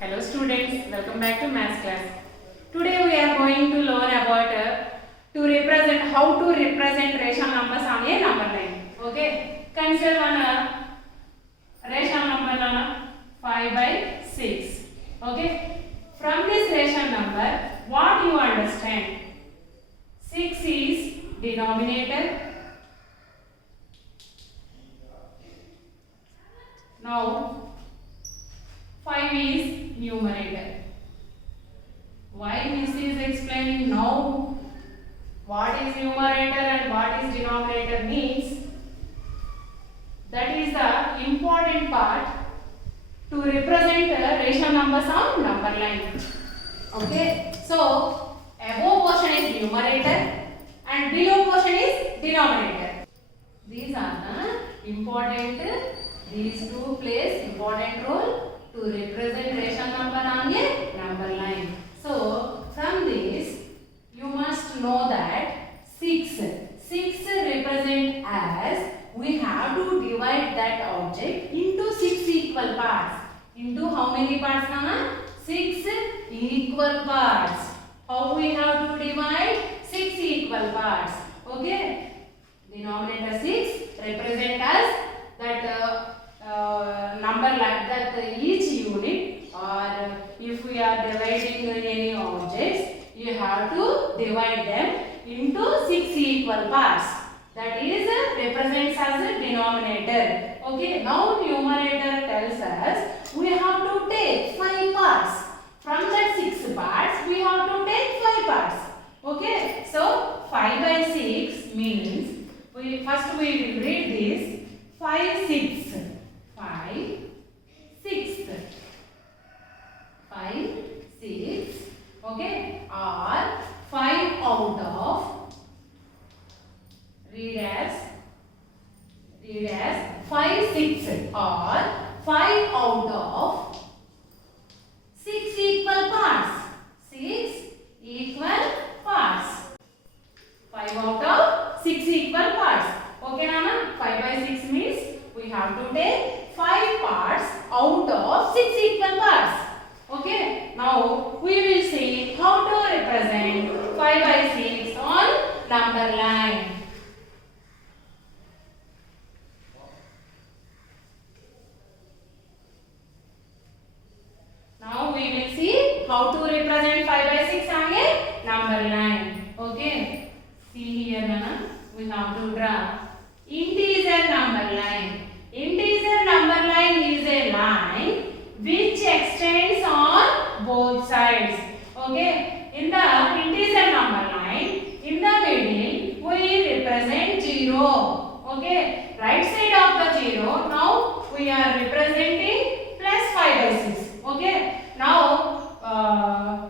Hello students, welcome back to maths class. Today we are going to learn about how to represent rational numbers on a number line. Okay, consider one rational number 5 by 6. Okay, from this rational number, what you understand? 6 is denominator. Now 5 is numerator. Why this is explaining now what is numerator and what is denominator means, that is the important part to represent rational numbers on number line. Okay, so above portion is numerator and below portion is denominator. These are the important, these two plays important role to represent rational number on a number line. So from this you must know that 6 represent as we have to divide that object into 6 equal parts. Into how many parts, Nana? 6 equal parts. How we have to divide? 6 equal parts. Okay. Denominator 6 represent as that number like that each unit, or if we are dividing any objects, you have to divide them into 6 equal parts. That is represents as a denominator. Okay, now numerator tells us we have to take 5 parts. From that 6 parts, we have to take 5 parts. Okay, so 5 by 6 means, we will read this 5 6. 5 6, okay, or 5 out of, read as 5 6, or 5 out of 6 equal parts. 6 equal parts. 5 out of 6 equal parts. Okay, Nana? 5 by 6 means we have to take 5 parts out of 6 equal parts. Okay, now we will see how to represent 5 by 6 on number line. Now we will see how to represent 5 by 6 on a number line. Okay, see here, Nana, we have to draw integer number line. Integer number line is a line which extends on both sides. Okay, in the integer number line, in the middle we represent 0. Okay, right side of the 0, now we are representing plus 5 by 6. Okay, now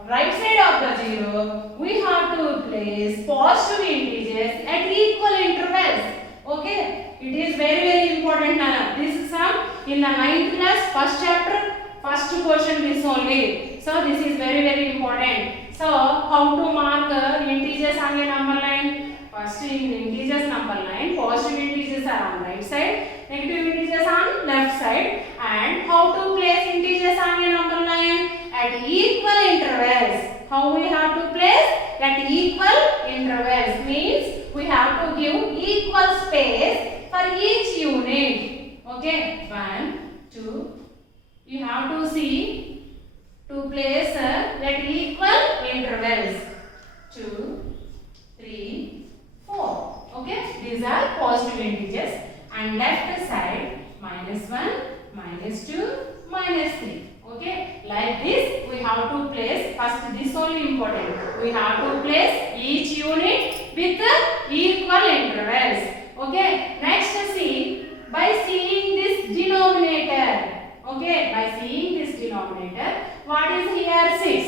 right side of the 0, we have to place positive integers at equal intervals. Okay, it is very important, Nana. This is some in the 9th class first chapter, first portion this only. So this is very important. So how to mark integers on a number line? First in integers number line, positive integers are on right side, negative integers on left side, and how to place integers on a number line at equal intervals. How we have to place? At equal intervals means we have to give equal space for each unit. Okay, 1, 2. You have to see to place at equal intervals. 2, 3, 4. Okay, these are positive integers, and left side -1, -2, -3. Okay, like this we have to place. First, this only important. We have to place each unit with equal intervals. Okay, next see, by seeing this denominator. Okay, by seeing this denominator, what is here? 6.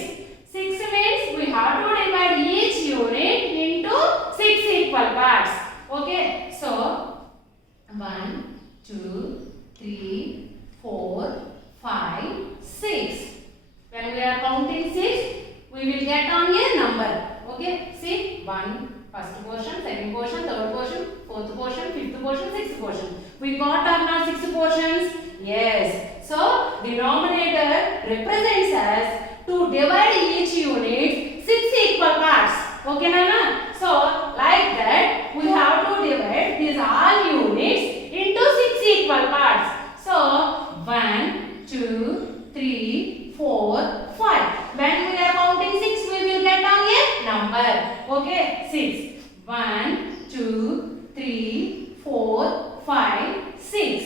6 means we have to divide each unit into 6 equal parts. Okay, so 1, 2, 3, 4, 5, 6. When we are counting 6, we will get on a number. Okay, see, 1, first portion, second portion, third portion, fourth portion, fifth portion, sixth portion. We got or not 6 portions? Yes. So denominator represents to divide each unit 6 equal parts. Okay, Nana? So, like that, we have to divide these all units into 6 equal parts. So, 1, 2, 3, 4, 5. When we are counting 6, we will get on a number. Okay, 6. 1, 2, 3, 4, 5, 6.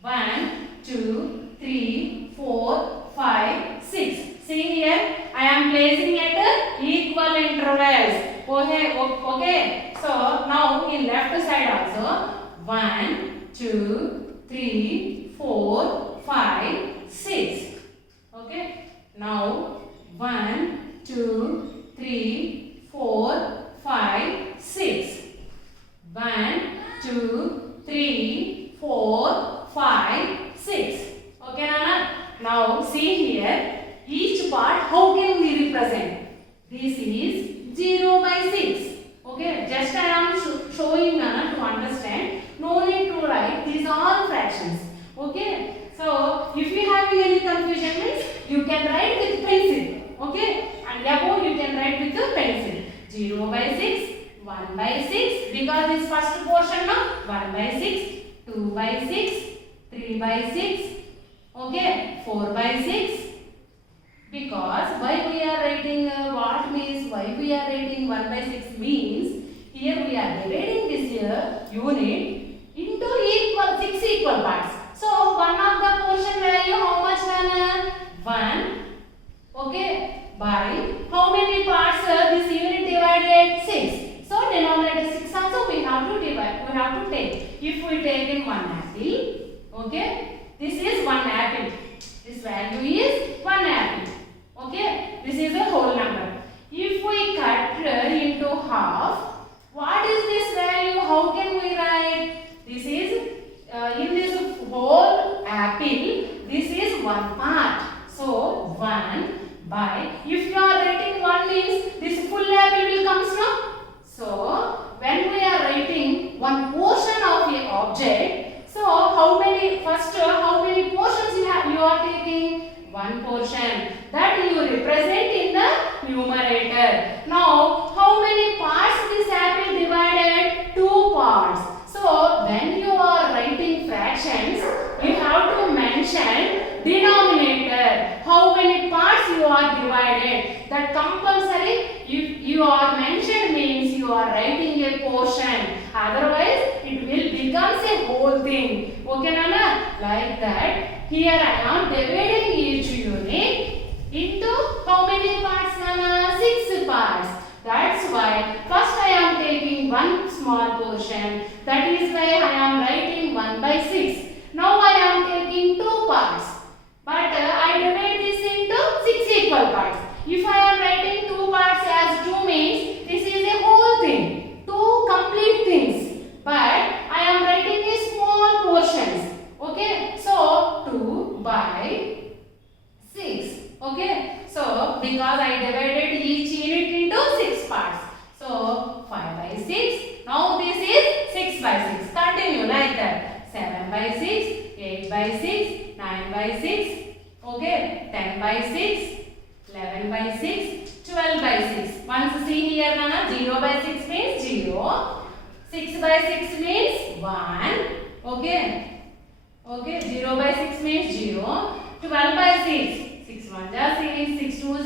1, 2, 3, 4, 5, 6. See here, I am placing at equal intervals. Okay. So now in left side also 1, 2, 3, 4, 5, 6. Okay. Now 1, 2, 3, 4, 5, 6. 1, 2, 3, 4, 5, 6. Okay, Nana? Now see here. Each part, how can we represent? This is 0 by 6. Okay, just I am showing Nana to understand. No need to write. These are all fractions. Okay, so if you have any confusion, means you can write with pencil. Okay, and above you can write with the pencil. 0 by 6, 1 by 6. Because this first portion now 1 by 6, 2 by 6, 3 by 6. Okay, 4 by 6. Because why we are writing what means why we are writing 1 by 6 means here we are dividing this unit into 6 equal parts. So one of the portion value how much, Nana? 1. Okay, by how many parts this unit divided? 6. So denominator 6 also we have to divide. We have to take. If we take in 1 apple, okay, this is 1 apple. This value is 1 apple. Okay, this is a whole number. If we cut into half, what is this value? How can we write? This is in this whole apple, this is 1 part. So 1 by, if you are writing 1 means this full apple will come now. So when we are writing one portion of a object, so how many portions you are taking? 1 portion. That you represent in the numerator. Now, how many parts this apple divided? 2 parts. So, when you are writing fractions, you have to mention denominator. How many parts you are divided? That compulsory, if you are mentioned means you are writing a portion. Otherwise, it will become a whole thing. Okay, Nana? Like that. Here I am dividing each unit into how many parts, Nana? 6 parts. That's why first I am taking one small portion. That is why I am writing 1 by 6. Now I am taking 2 parts. But I divide this into 6 equal parts. If I am writing 2 parts as 2 means this is a whole thing. 2 complete things. But I am writing a small portions. Okay. So 2 by 6. Okay. So because I divided each unit into 6 parts. So 5 by 6. Now this is 6 by 6. Continue like that. 7 by 6, 8 by 6, 9 by 6. Okay. 10 by 6, 11 by 6, 12 by 6. Once see here, Nana, 0 by 6 means 0. 6 by 6 means 1. Okay. Okay. 0 by 6 means 0. 12 by 6. 6 1 is 6, 6 2 is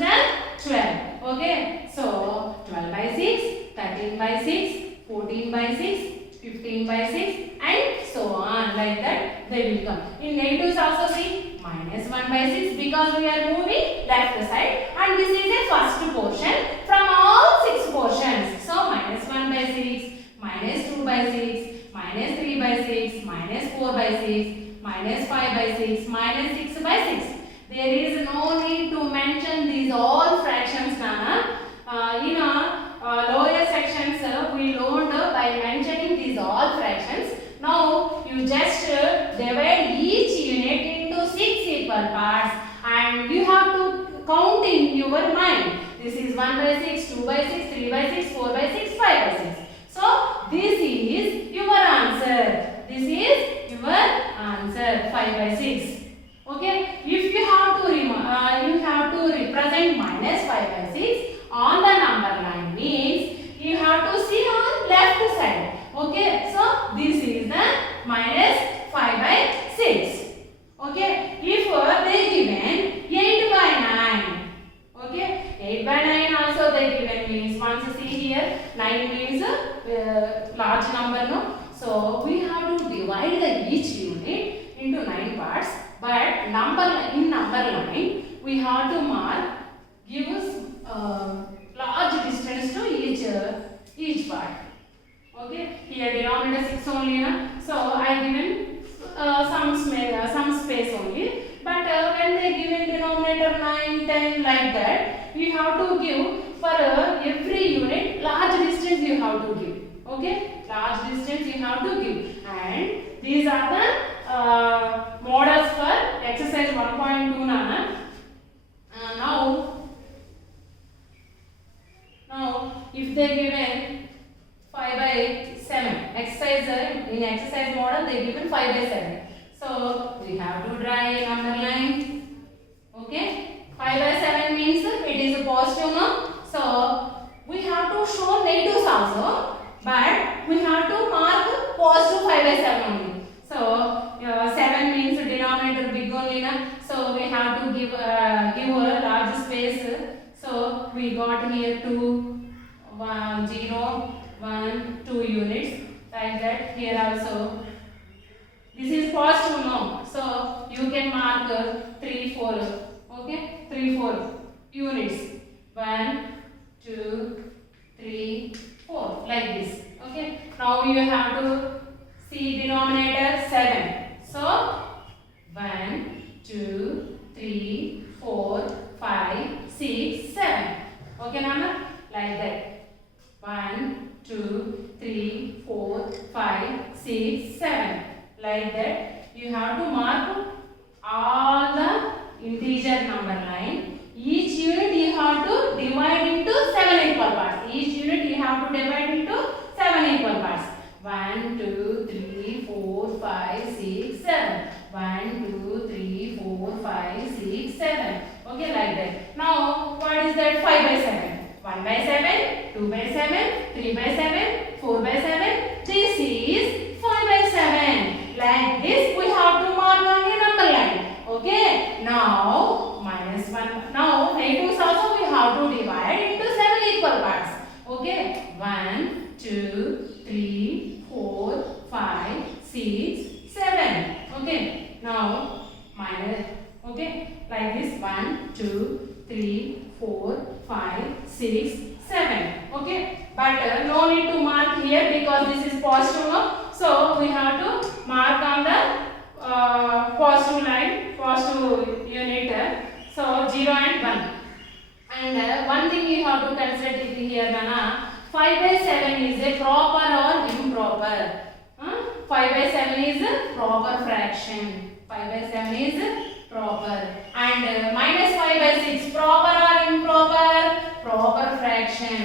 12. Okay. So 12 by 6, 13 by 6, 14 by 6, 15 by 6 and so on, like that they will come. In negatives also see minus 1 by 6 because we are moving left side and this is a first portion from all 6 portions. So minus 1 by 6, minus 2 by 6, minus 3 by 6, minus 4 by 6, minus 5 by 6, minus 6 by 6. There is no need to mention these all fractions, Nana. In lower sections we learned by mentioning these all fractions. Now you just divide each unit into 6 equal parts and you have to count in your mind. This is 1 by 6, 2 by 6, 3 by 6, 4 by 6, 5 by 6. So this is your answer. This is your answer 5 by 6. Okay. If you have to represent we have to mark, give us large distance to each part. Okay, here denominator 6 only, na? So I given some space only. But when they given denominator 9, 10 like that, you have to give for every unit large distance you have to give. Okay, large distance you have to give. And these are the models for exercise 1.2 na. Now if they given 5 by 7 exercise, in exercise model they given 5 by 7. So we have to draw a number line. Okay, 5 by 7 means it is a positive, no? So we have to show negatives also, but we have to mark positive 5 by 7 only. So 7 means denominator big only, na? So we have to give a large space. So we got here 2, 1, 0, 1, 2 units like that. Here also this is positive, no? So you can mark 3, 4. Okay, 3, 4 units. 1, 2, 3, 4 like this. Okay. Now you have to see denominator 7. So 1, 2, 3, 4, 5, 6, 7. Okay, Nana? Like that. 1, 2, 3, 4, 5, 6, 7. Like that. You have to mark all the integer number line. Each unit you have to divide into 7 equal parts. Each unit you have to divide into 7 equal parts. 1, 2, 3, 4, 5, 6, 7. 1, 2, 3, 4, 5, 6, 7. Okay, like that. Now, what is that 5 by 7? 1 by 7, 2 by 7, 3 by 7, 4 by 7. This is 5 by 7. Like this, we have to mark on a number line. Okay. Now, minus 1. Now, negatives also we have to divide into 7 equal parts. Okay. 1, 2, 3, 4, 5, 6, 7. Okay. Now, minus. Okay. Like this. 1, 2, 3, 4, 5, 6, 7. Okay. But no need to mark here because this is positive. No? So we have to mark on the positive line, positive unit. So 0 and 1. And one thing you have to consider here, Nana, 5 by 7 is a proper or improper. 5 by 7 is a proper fraction. 5 by 7 is proper. And minus 5 by 6, proper or improper? Proper fraction.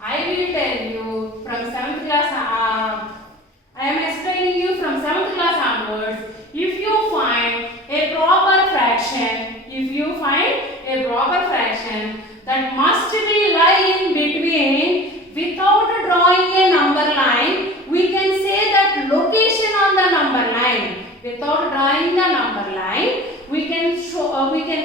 I will tell you from 7th class. I am explaining you from 7th class onwards. If you find a proper fraction, that must be lie in between without drawing a number line. We can say that location on the number line. Without drawing the number line, we can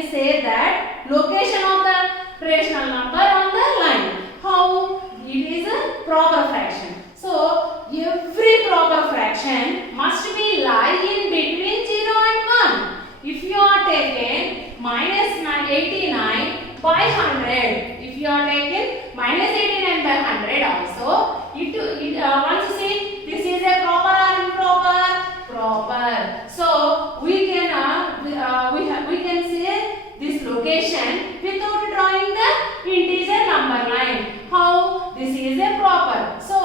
say that location of the rational number on the line. How? It is a proper fraction. So, every proper fraction must be lie in between 0 and 1. If you are taking minus 89 by 100, if you are taking minus 89 by 100 also, once you see, this is a proper or improper? Proper. So, we can say this location without drawing the integer number line. How? This is a proper. So,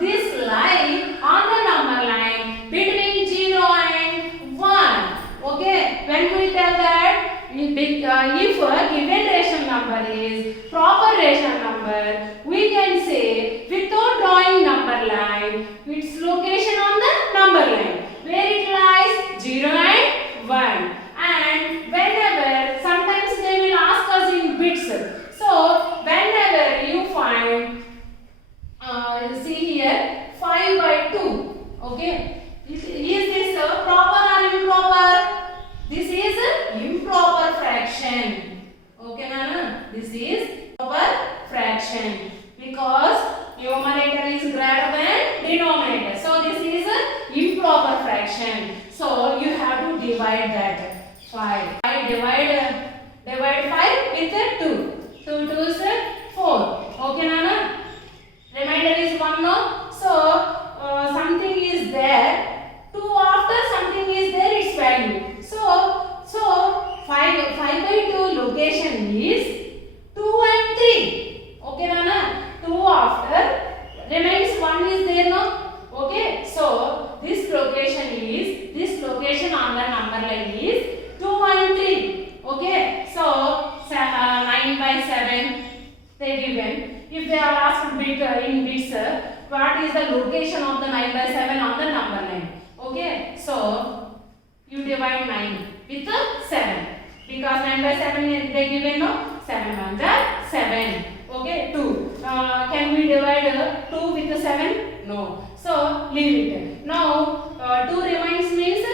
this lie on the number line between 0 and 1. Okay. When we tell that if a given rational number is proper rational number, we can say without drawing number line, its location on the number line. Where it lies? 0 and 1. And whenever, sometimes they will ask us in bits. So, whenever you find, see here, 5 by 2. Okay. Is this proper or improper? This is improper fraction. Okay, Nana? This is proper fraction. Because numerator is greater than denominator. they given. If they are asked bit in bits, what is the location of the 9 by 7 on the number line? Okay, so you divide 9 with 7 because 9 by 7 they given no 7 ones are 7. Okay, 2. Can we divide 2 with 7? No. So leave it. Now 2 remains means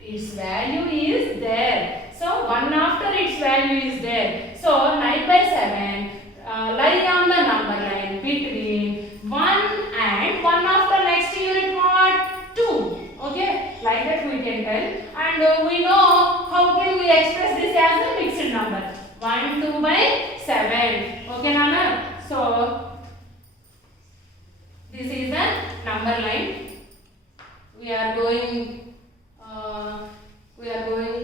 its value is there. So 1 after its value is there. So 9 by 7 lie on the number line between 1 and 1 after next unit what? 2. Okay, like that we can tell. And we know how can we express this as a mixed number. 1, 2 by 7. Okay, Nana? So this is the number line. We are going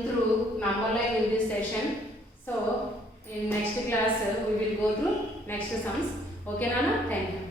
through number line in this session. So in next class we will go through next sums. Okay, Nana? Thank you.